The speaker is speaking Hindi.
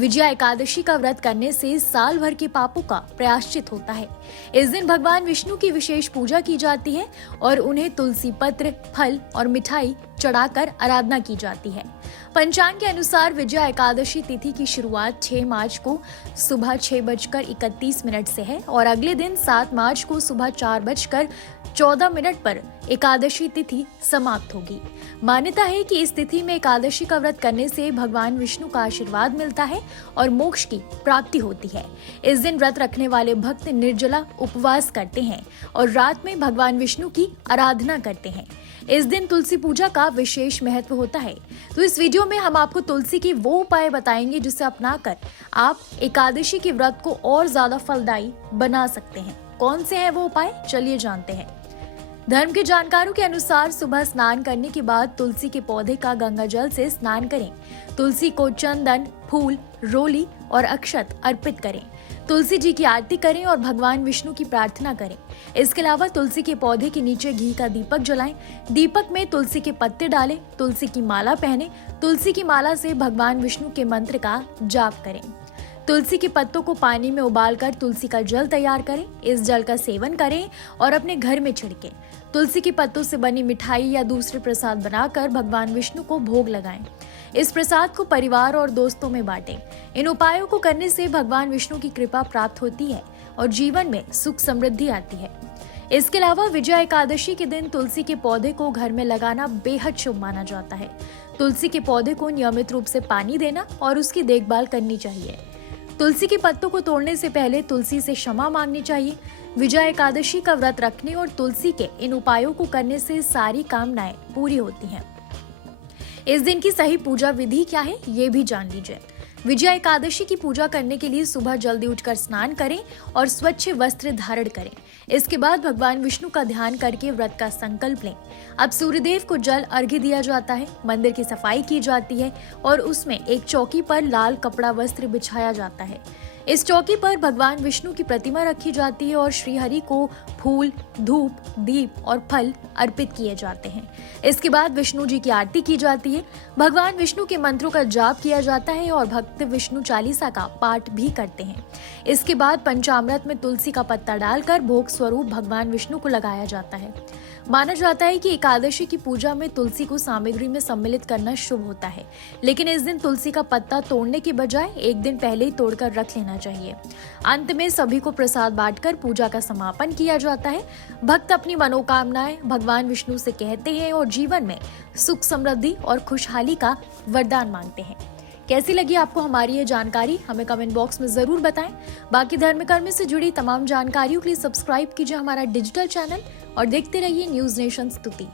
विजया एकादशी का व्रत करने से साल भर के पापों का प्रायश्चित होता है। इस दिन भगवान विष्णु की विशेष पूजा की जाती है और उन्हें तुलसी पत्र, फल और मिठाई चढ़ाकर आराधना की जाती है। पंचांग के अनुसार विजया एकादशी तिथि की शुरुआत 6 मार्च को सुबह 6:31 से है और अगले दिन 7 मार्च को सुबह 4:14 पर एकादशी तिथि समाप्त होगी। मान्यता है कि इस तिथि में एकादशी का व्रत करने से भगवान विष्णु का आशीर्वाद मिलता है और मोक्ष की प्राप्ति होती है। इस दिन व्रत रखने वाले भक्त निर्जला उपवास करते हैं और रात में भगवान विष्णु की आराधना करते हैं। इस दिन तुलसी पूजा का विशेष महत्व होता है। तो इस वीडियो में हम आपको तुलसी के वो उपाय बताएंगे जिसे अपनाकर आप एकादशी के व्रत को और ज्यादा फलदायी बना सकते हैं। कौन से हैं वो उपाय, चलिए जानते हैं। धर्म के जानकारों के अनुसार सुबह स्नान करने के बाद तुलसी के पौधे का गंगा जल से स्नान करें। तुलसी को चंदन, फूल, रोली और अक्षत अर्पित करें। तुलसी जी की आरती करें और भगवान विष्णु की प्रार्थना करें। इसके अलावा तुलसी के पौधे के नीचे घी का दीपक जलाएं। दीपक में तुलसी के पत्ते डालें। तुलसी की माला पहने। तुलसी की माला से भगवान विष्णु के मंत्र का जाप करें। तुलसी के पत्तों को पानी में उबालकर तुलसी का जल तैयार करें। इस जल का सेवन करें और अपने घर में छिड़कें। तुलसी के पत्तों से बनी मिठाई या दूसरे प्रसाद बनाकर भगवान विष्णु को भोग लगाएं। इस प्रसाद को परिवार और दोस्तों में बांटें। इन उपायों को करने से भगवान विष्णु की कृपा प्राप्त होती है और जीवन में सुख समृद्धि आती है। इसके अलावा विजया एकादशी के दिन तुलसी के पौधे को घर में लगाना बेहद शुभ माना जाता है। तुलसी के पौधे को नियमित रूप से पानी देना और उसकी देखभाल करनी चाहिए। तुलसी के पत्तों को तोड़ने से पहले तुलसी से क्षमा मांगनी चाहिए। विजया एकादशी का व्रत रखने और तुलसी के इन उपायों को करने से सारी कामनाएं पूरी होती हैं। इस दिन की सही पूजा विधि क्या है, ये भी जान लीजिए। विजया एकादशी की पूजा करने के लिए सुबह जल्दी उठकर स्नान करें और स्वच्छ वस्त्र धारण करें। इसके बाद भगवान विष्णु का ध्यान करके व्रत का संकल्प लें। अब सूर्यदेव को जल अर्घ्य दिया जाता है। मंदिर की सफाई की जाती है और उसमें एक चौकी पर लाल कपड़ा वस्त्र बिछाया जाता है। इस चौकी पर भगवान विष्णु की प्रतिमा रखी जाती है और श्री हरि को फूल, धूप, दीप और फल अर्पित किए जाते हैं। इसके बाद विष्णु जी की आरती की जाती है। भगवान विष्णु के मंत्रों का जाप किया जाता है और भक्त विष्णु चालीसा का पाठ भी करते हैं। इसके बाद पंचामृत में तुलसी का पत्ता डालकर भोग स्वरूप भगवान विष्णु को लगाया जाता है। माना जाता है कि एकादशी की पूजा में तुलसी को सामग्री में सम्मिलित करना शुभ होता है, लेकिन इस दिन तुलसी का पत्ता तोड़ने के बजाय एक दिन पहले ही तोड़कर रख लेना चाहिए। अंत में सभी को प्रसाद बांटकर पूजा का समापन किया जाता है। भक्त अपनी मनोकामनाएं भगवान विष्णु से कहते हैं और जीवन में सुख समृद्धि और खुशहाली का वरदान मांगते हैं। कैसी लगी आपको हमारी ये जानकारी, हमें कमेंट बॉक्स में जरूर बताएं। बाकी धर्म कर्म से जुड़ी तमाम जानकारियों के लिए सब्सक्राइब कीजिए हमारा डिजिटल चैनल और देखते रहिए न्यूज नेशन स्तुति।